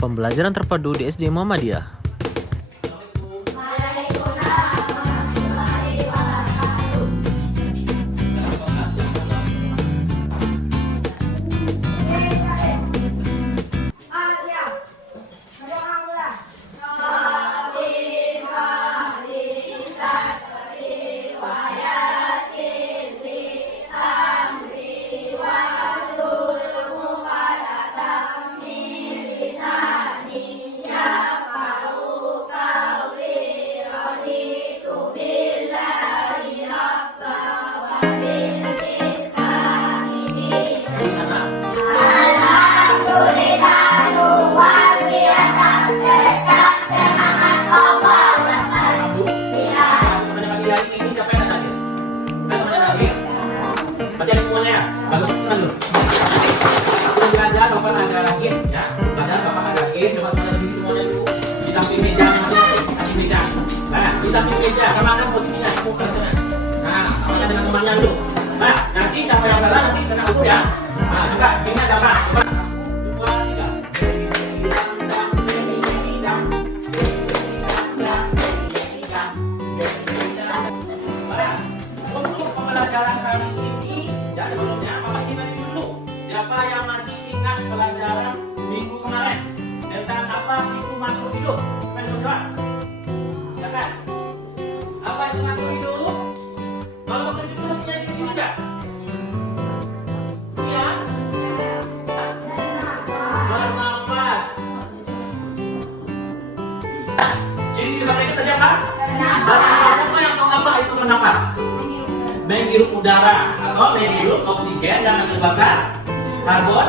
Pembelajaran terpadu di SD Muhammadiyah. Baca semuanya ya, bagus sekali dulu. Kita belajar, Bapak ada game ya. Belajar, Bapak ada game. Coba semuanya sini semuanya dulu. Di samping meja masing-masing, di samping meja. Nah, di samping meja sama ada posisinya. Ibu ke sana. Nah, sama dengan temannya dulu. Nah, nanti siapa yang salah nanti kena ukur ya. Nah, coba game ada apa? Coba 1, 2, 3. Untuk pembelajaran kali ini, ya sebelumnya Bapak ingat dulu siapa yang masih ingat pelajaran minggu kemarin tentang apa itu makhluk hidup? Coba, silakan. Apa itu makhluk hidup? Makhluk hidup punya sisi tidak? Iya. Bernafas. Ciri-ciri makhluk hidup tadi apa? Bernafas. Siapa yang tahu apa itu bernafas? Menghirup udara atau menghirup oksigen dan mengeluarkan karbon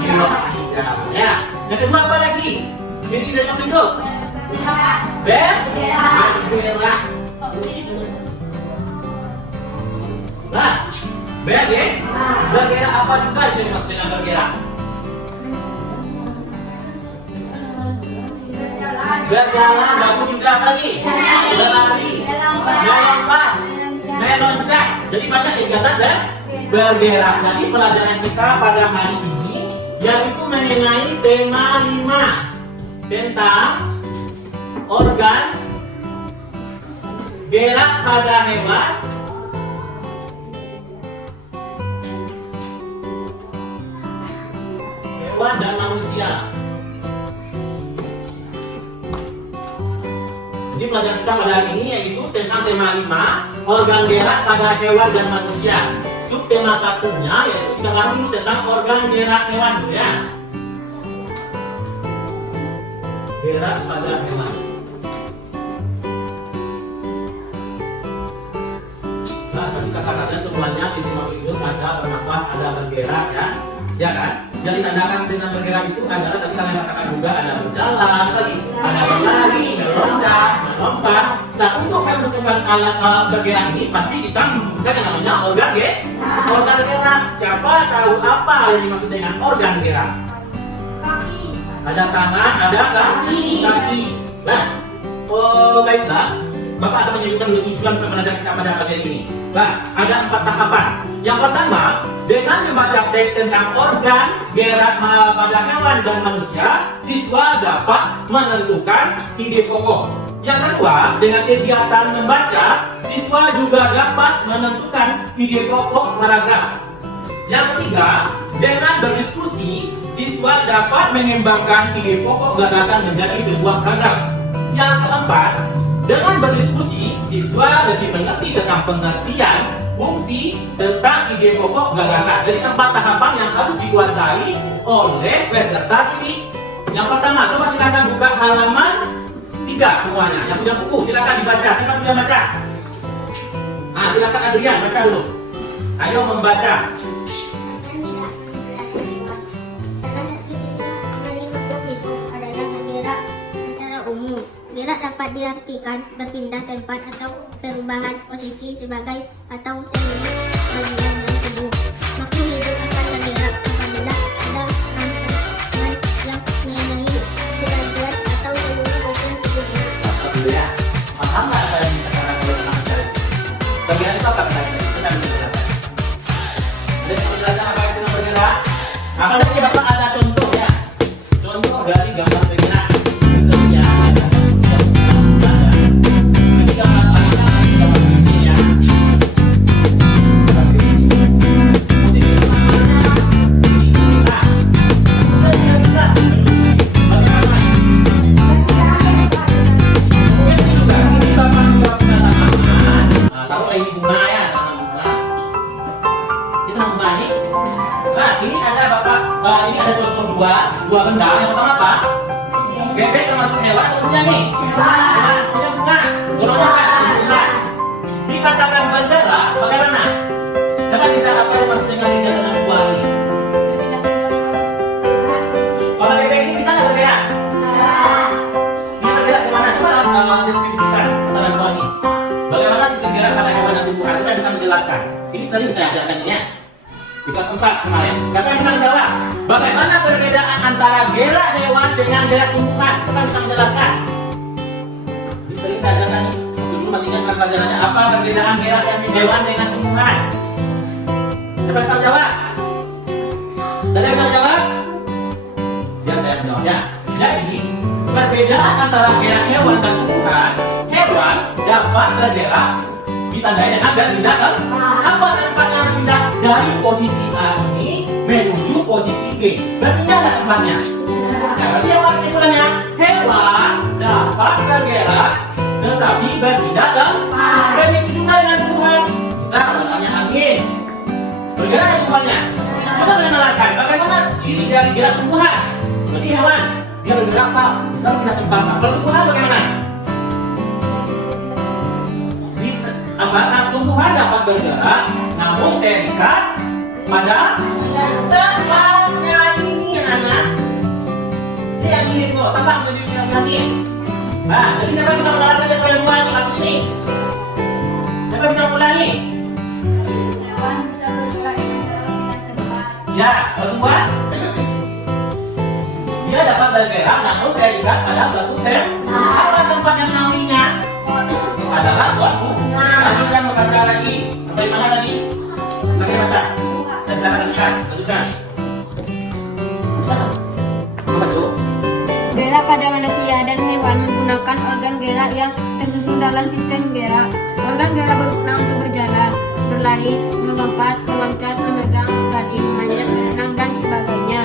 dioksida. Ya. Yang kedua apa lagi? Jadi dari makhluk hidup. Bergerak. Nah, bergerak apa juga yang dimaksud dengan bergerak? Berjalan, bagus juga apa lagi? Berlari, melompat, meloncat. Jadi banyak kegiatan dan bergerak. Jadi pelajaran kita pada hari ini yaitu mengenai tema 5 tentang organ gerak pada hewan dan manusia. Jadi pelajaran kita pada hari ini yaitu tentang tema 5 organ gerak pada hewan dan manusia. Subtema satunya yaitu kita bahas dulu tentang organ gerak hewan ya. Gerak pada hewan. Nah, tadi kata-kata semuanya sisi makhluk hidup ada bernafas, ada bergerak ya. Ya kan? Yang ditandakan dengan bergerak itu adalah tadi kalian katakan juga ada berjalan, lagi ada berlari, meloncat, melompat. Nah, untuk menentukan alat bergerak ini pasti kita membutuhkan yang namanya organ gerak. Siapa tahu apa yang dimaksud dengan organ gerak? Kaki. Ada tangan, ada kaki. Nah, baiklah. Bapak akan menyebutkan dulu tujuan pembelajaran kita pada pagi ini. Nah, ada 4 tahapan. Yang pertama, dengan membaca teks tentang organ gerak pada hewan dan manusia, siswa dapat menentukan ide pokok. Yang kedua, dengan kegiatan membaca, siswa juga dapat menentukan ide pokok paragraf. Yang ketiga, dengan berdiskusi, siswa dapat mengembangkan ide pokok gagasan menjadi sebuah paragraf. Yang keempat, dengan berdiskusi, siswa lebih mengerti tentang pengertian fungsi tentang ide pokok gagasan. Jadi 4 tahapan yang harus dikuasai oleh peserta didik. Yang pertama, coba silakan buka halaman 3 semuanya. Yang punya buku silakan dibaca. Siapa yang baca? Nah, silakan Adrian baca dulu. Ayo membaca. Gerak dapat diartikan berpindah tempat atau perubahan posisi sebagai atau seluruh bagian dari tubuh. Makhluk hidup akan bergerak apabila ada rangsangan yang mengenai sebagian atau seluruh bagian tubuhnya. Alhamdulillah. Paham nggak apa yang dikatakan oleh teman-teman? Bagian itu apa tadi? Kita bisa jelaskan. Ada yang menjelaskan apa itu bergerak? Apa tadi Bapak ada contohnya? Contoh dari gambar bergerak misalnya ada. Jadi gambar lainnya gambar begini ya. Posisi pertamanya ini kita. Bagaimana? Ini juga ini bapak juga sudah sama. Taruh lagi bunga ya, tanam bunga. Ini tanam bunga nih. Nah, ini ada bapak, ini ada contoh dua benda. Yang pertama apa? Bebek termasuk hewan atau manusia nih? Hewan. Punya bunga. Golongan apa? Bunga. Dikatakan bergerak, bagaimana? Coba bisa apa yang masuk dengan lidah dengan buah ini? Kalau bebek ini bisa nggak bergerak? Dia bergerak kemana? Coba definisikan antara dua ini. Bagaimana sistem gerak pada hewan dan tumbuhan? Siapa yang bisa menjelaskan? Ini sering saya ajarkan ini ya. Di kelas 4 kemarin. Siapa yang bisa menjawab? Bagaimana perbedaan antara gerak hewan dengan gerak tumbuhan? Siapa yang bisa menjelaskan? Ini sering saya ajarkan nih. Dulu masih ingat pelajarannya apa perbedaan gerak hewan dengan tumbuhan? Siapa yang bisa menjawab? Tadi yang bisa menjawab? Biar saya menjawab ya. Jadi perbedaan antara gerak hewan dan tumbuhan, hewan dapat bergerak ditandai dengan berpindah kan? Apa tempatnya berpindah dari posisi A ini menuju posisi B? Berpindah nggak tempatnya? Nah, berarti apa kesimpulannya? Hewan dapat bergerak tetapi berpindah kan? Begitu juga dengan tumbuhan. Misal contohnya angin bergerak ya tumbuhannya. Coba mengenalkan bagaimana ciri dari gerak tumbuhan? Jadi hewan dia bergerak pak, bisa pindah tempat. Kalau tumbuhan bagaimana? Nah, tumbuhan dapat bergerak, namun terikat pada tempatnya ini, anak. Ini yang ini kok, tempat menjadi ini. Nah, jadi siapa bisa mengalahkan yang perempuan di kasus ini? Siapa bisa mengulangi? Hewan bisa bergerak dengan tempat. Ya, kalau tumbuhan dia dapat bergerak, namun terikat pada suatu tempat. Apa tempat yang namanya? Adalah suatu. Lanjutkan membaca lagi. Sampai mana tadi? Lagi baca. Dan silakan lanjutkan. Gerak pada manusia dan hewan menggunakan organ gerak yang tersusun dalam sistem gerak. Organ gerak berguna untuk berjalan, berlari, melompat, meloncat, memegang, tadi, memanjat, berenang, dan sebagainya.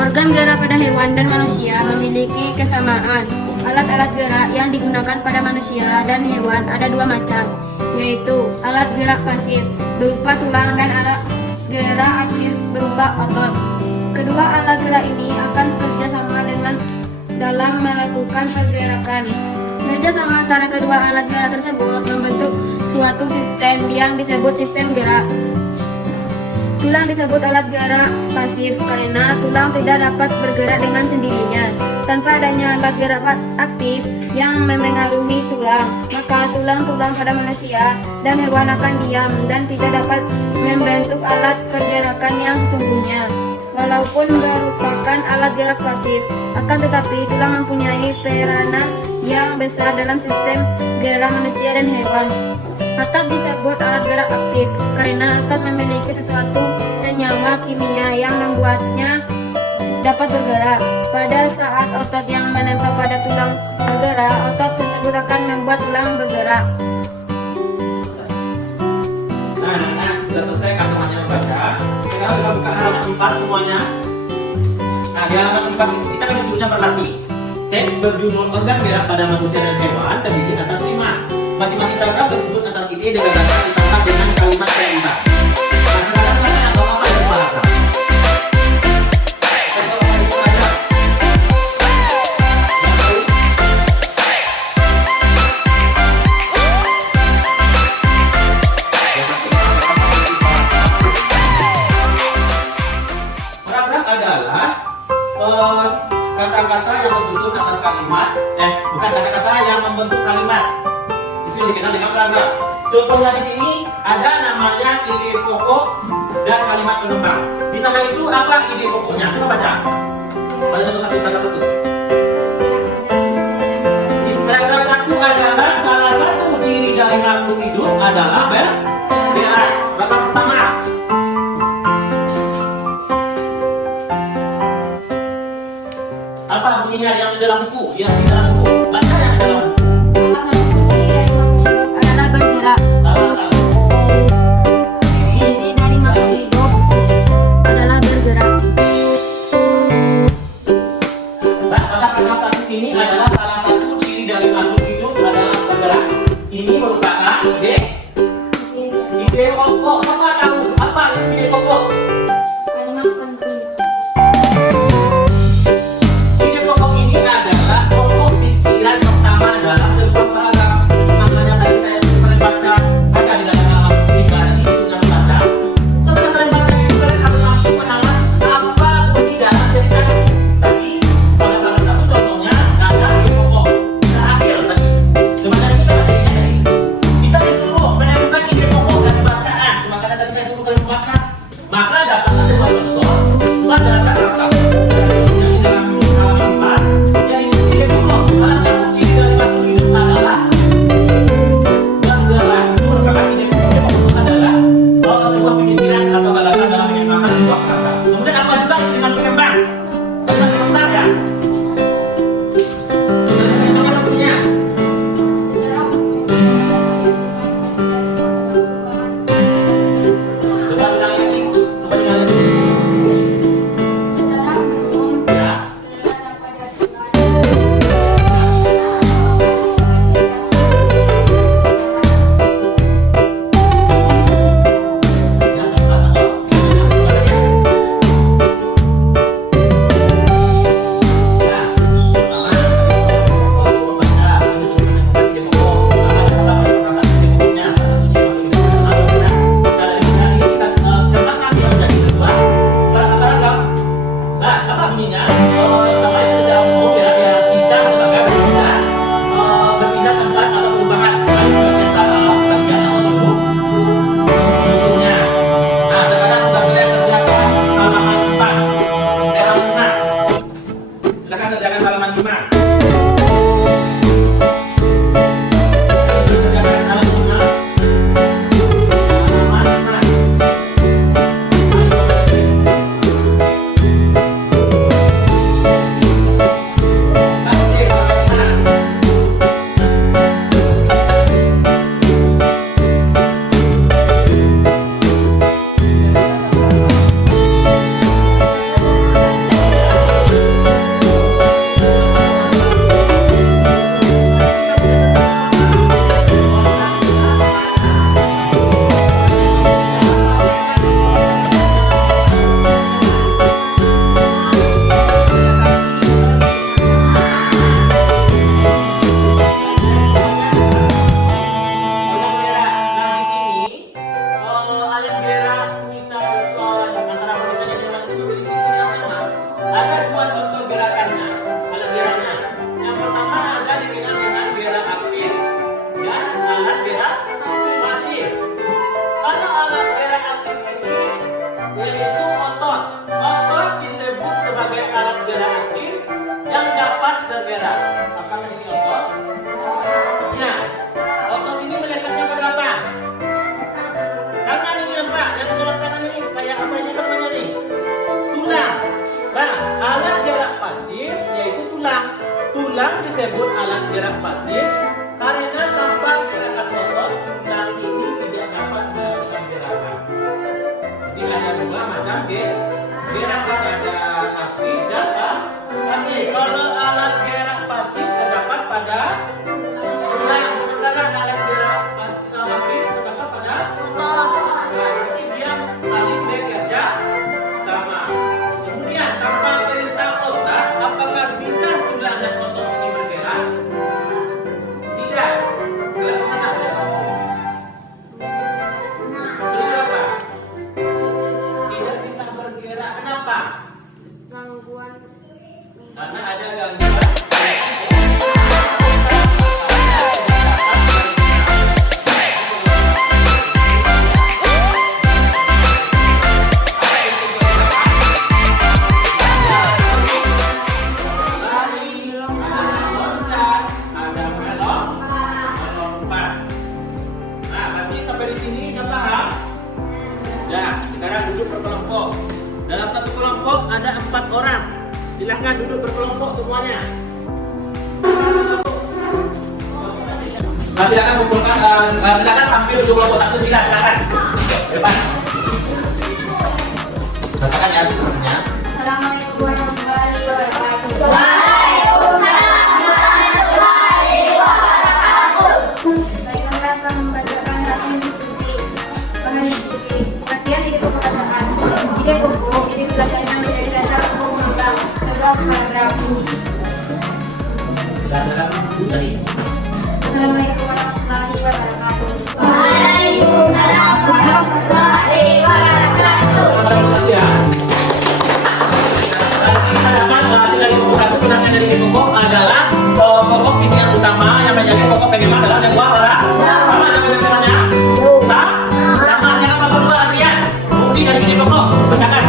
Organ gerak pada hewan dan manusia memiliki kesamaan. Alat-alat gerak yang digunakan pada manusia dan hewan ada dua macam, yaitu alat gerak pasif berupa tulang dan alat gerak aktif berupa otot. Kedua alat gerak ini akan bekerjasama dalam melakukan pergerakan. Kerjasama antara kedua alat gerak tersebut membentuk suatu sistem yang disebut sistem gerak. Tulang disebut alat gerak pasif karena tulang tidak dapat bergerak dengan sendirinya. Tanpa adanya alat gerak aktif yang memengaruhi tulang, maka tulang-tulang pada manusia dan hewan akan diam dan tidak dapat membentuk alat pergerakan yang sesungguhnya. Walaupun merupakan alat gerak pasif, akan tetapi tulang mempunyai peranan yang besar dalam sistem gerak manusia dan hewan. Otot disebut alat gerak aktif karena otot memiliki sesuatu senyawa kimia yang membuatnya dapat bergerak. Pada saat otot yang menempel pada tulang bergerak, otot tersebut akan membuat tulang bergerak. Nah, sudah selesai kan temannya membaca. Sekarang sudah buka halaman 4 semuanya. Nah, di halaman 4 kita kan disuruhnya berlatih. Teks berjudul organ gerak pada manusia dan hewan terdiri atas 5. Masing-masing paragraf tersusun atas ide dan gagasan ditambah dengan kalimat perintah. Masing-masing saya atau apa yang paragraf. Paragraf adalah kata-kata yang tersusun atas kalimat, bukan kata-kata yang membentuk kalimat. Itu yang dikenal dengan paragraf. Contohnya di sini ada namanya ide pokok dan kalimat pengembang. Di sana itu apa ide pokoknya? Coba baca. Baca satu paragraf satu. Di paragraf 1 adalah salah satu ciri dari makhluk hidup adalah bergerak. Paragraf pertama. Apa bunyinya yang di dalam buku? Yang di dalam buku. Baca yang di dalam buku. Salah satu ciri dari makhluk hidup adalah bergerak. Salah satu. Ciri dari makhluk hidup adalah bergerak. Pada kata satu ini adalah salah satu ciri dari makhluk hidup adalah bergerak. Ini merupakan ide pokok. Semua tahu apa ide pokok? Kalimat penting. Ide pokok ini adalah pokok pikiran pertama dalam sebuah paragraf. Makanya tadi saya suruh baca ada di dalam pikiran ini sudah membaca. Setelah kalian baca itu kalian harus mampu mengenal apa bunyi dalam cerita. Tapi pada salah satu contohnya ada ide pokok. Kita ambil tadi. Sebenarnya kita bacanya tadi. Kita disuruh menemukan ide pokok dari bacaan. Cuma karena tadi saya suruh kalian membaca. Maka dapatlah sebuah contoh. Pada paragraf satu. Yang di dalam halaman 4 yaitu ide pokok. Salah satu ciri dari makhluk hidup adalah bergerak. Itu merupakan ide pokok. Ide pokok adalah sebuah pemikiran atau gagasan dalam mengembangkan sebuah kata. Kemudian apa juga yang dengan pengembang? Dengan pengembang ya. Pengembangnya apa bunyinya? Coba bilang lagi. Coba bilang lagi. Secara umum, Ya. bergerak pada Tuhan. Ya, cepat atau ya. Pertama, membaca ini sudah menemukan ide pokok. Maka dapat perasaan ide pokoknya salah satu ciri makhluk hidup adalah bergerak. Dari ini kita jembatkan dia menjadi sebuah paragraf. Nah, apa bunyinya? Pertama itu secara umum biar kita sebagai berpindah tempat atau perubahan baik sebagian atau seluruh contohnya. Nah, sekarang tugas kalian kerjakan halaman 4 halaman 5. Silakan kerjakan halaman 5. Kerjakan halaman 5. Halaman 5. Nah, di sini alat berak kita antara manusia dan hewan itu memiliki ciri yang sama. Ada dua contoh gerakannya, alat beraknya. Yang pertama ada dikenal dengan berak aktif dan alat berak pasif. Kalau alat berak aktif ini yaitu otot. Otot disebut sebagai alat berak aktif yang dapat bergerak. Apakah ini otot? Ya, otot ini melekatnya pada apa? Tangan ini Pak, yang di dalam tangan ini kayak apa ini namanya nih? Tulang. Nah, alat gerak pasif yaitu tulang. Tulang disebut alat gerak pasif karena tanpa gerakan otot tulang ini tidak dapat melakukan gerakan. Jadi ada dua macam gerakan, ada aktif dan pasif. Kalau alat gerak pasif terdapat pada tulang, sementara alat gerak pasif aktif terdapat pada otot. Nah, berarti dia saling bekerja sama. Kemudian tanpa perintah otak, apakah bisa tulang dan otot ini bergerak? Tidak. Kalian mana boleh tahu? Setuju apa? Tidak bisa bergerak. Kenapa? Gangguan. Karena ada gangguan. Ya, sekarang duduk berkelompok. Dalam satu kelompok ada 4 orang. Silahkan duduk berkelompok semuanya. Silakan kumpulkan, silakan tampil untuk kelompok satu, silakan. Depan. Katakan ya seterusnya. Assalamualaikum warahmatullahi wabarakatuh. Waalaikumsalam warahmatullahi wabarakatuh. Baiklah, akan membacakan hasil diskusi. Pengertian ide pokok bacaan. Ide pokok ini belajarnya menjadi dasar untuk mengembang sebuah paragraf. Silakan dari. Assalamualaikum warahmatullahi wabarakatuh. Waalaikumsalam warahmatullahi wabarakatuh. Satu ya. Kita dapat hasil dari pokok satu. Pengertian dari pokok adalah pokok pikiran utama yang menjadi pokok penyeimbang dalam sebuah paragraf. Sama dengan penjelasannya. Sama siapa berdua Adrian? Fungsi dari ide pokok. Bacakan.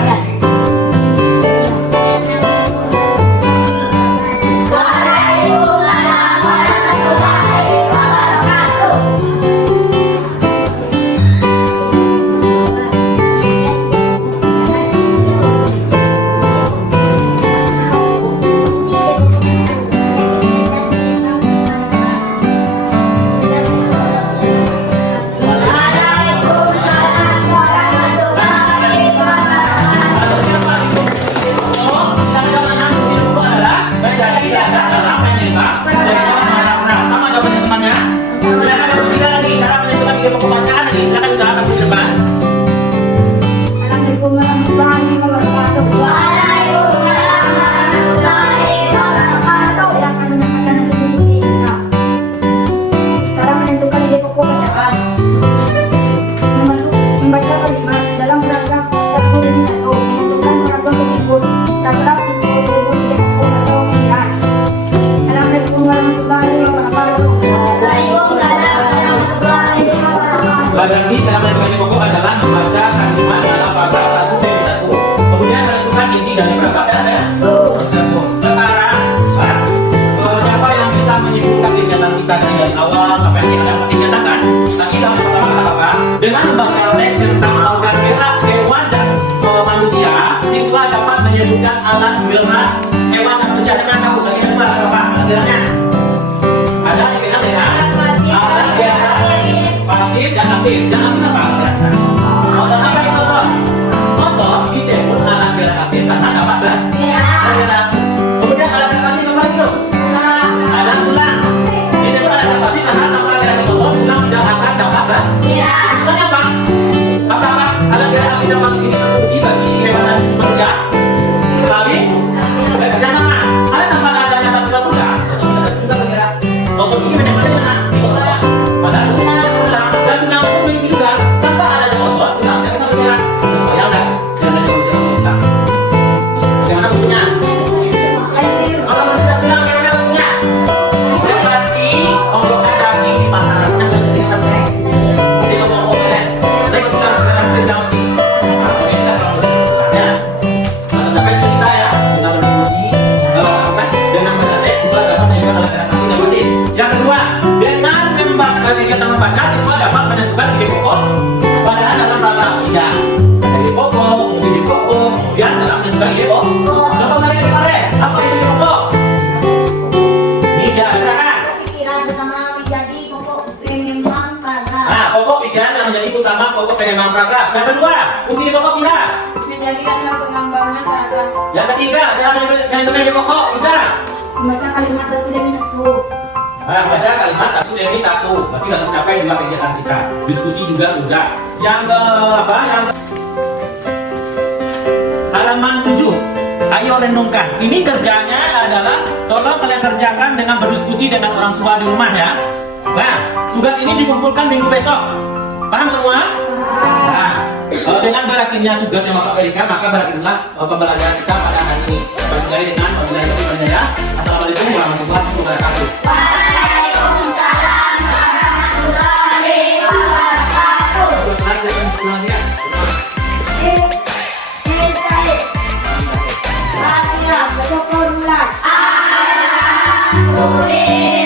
Assalamualaikum warahmatullahi wabarakatuh. Waalaikumsalam warahmatullahi wabarakatuh. Saya akan menyampaikan hasil diskusi kita. Cara menentukan ide pokok bacaan. Membaca kalimat dalam paragraf 1 demi 1. Menentukan paragraf tersebut. Paragraf itu disebut ide pokok atau pilihan. Assalamualaikum warahmatullahi wabarakatuh. Waalaikumsalam warahmatullahi wabarakatuh. Berarti cara menentukan ide pokok adalah membaca kalimat dalam paragraf 1 demi 1. Kemudian menentukan inti dari paragraf tersebut. Sekarang, siapa yang bisa menyimpulkan kegiatan kita dari awal sampai akhir dapat dinyatakan? Nah, kita yang pertama kata apa? Dengan membaca teks tentang organ gerak hewan dan manusia, siswa dapat menyebutkan alat gerak hewan dan manusia. Saya tahu tadi ada apa? Alat geraknya ada yang bilang ya. Alat gerak pasif dan aktif. Dan aktif apa? Dan apa itu motor? Motor disebut alat gerak aktif karena dapat bergerak. Kemudian alat gerak pasif apa itu? Alat tulang. Disebut alat gerak pasif karena tanpa gerak motor tulang tidak akan dapat bergerak. Kenapa? Apakah alat gerak aktif dan pasif ini berfungsi bagi hewan dan manusia? Kali? Tidak sama. Alat tanpa adanya bantuan tulang, otot tidak bergerak. Otot ini benar-benar sana. Padahal tulang dan tulang itu memiliki juga tanpa adanya otot tulang tidak bisa bergerak. Ya enggak? Jangan ada usaha tulang. Jangan ada punya. Kalau manusia tulang yang ada punya. Berarti ongkos daging di pasaran yang bisa dikatakan. Tidak mau kalian. Mereka tulang dengan sedang di. Nah, ini kita kalau misalnya sampai cerita ya kita berdiskusi dengan mendetek siswa dapat menentukan alat gerak aktif dan pasif. Yang kedua, dengan membaca kegiatan membaca siswa dapat menentukan ide pokok. Padahal dalam paragraf tidak ada ide pokok, fungsi ide pokok, kemudian cara menentukan ide pokok. Contoh saya kita tes, apa itu ide pokok? Tidak, bacakan. Pikiran utama menjadi pokok penyeimbang paragraf. Nah, pokok pikiran yang menjadi utama pokok penyeimbang paragraf. Yang kedua, fungsi ide pokok tidak. Menjadi dasar pengembangan paragraf. Yang ketiga, cara menentukan ide pokok tidak. Membaca kalimat 1 demi 1. Nah, baca kalimat 1 demi 1. Berarti sudah tercapai 2 kegiatan kita. Diskusi juga udah. Yang apa? Yang halaman 7. Ayo renungkan. Ini kerjanya adalah tolong kalian kerjakan dengan berdiskusi dengan orang tua di rumah ya. Nah, tugas ini dikumpulkan minggu besok. Paham semua? Nah, dengan berakhirnya tugas yang Bapak berikan, maka berakhirlah pembelajaran kita pada hari ini. Berkali dengan pembelajaran kita ya. Assalamualaikum warahmatullahi wabarakatuh. Waalaikumsalam warahmatullahi wabarakatuh. Baca formula. Alhamdulillah.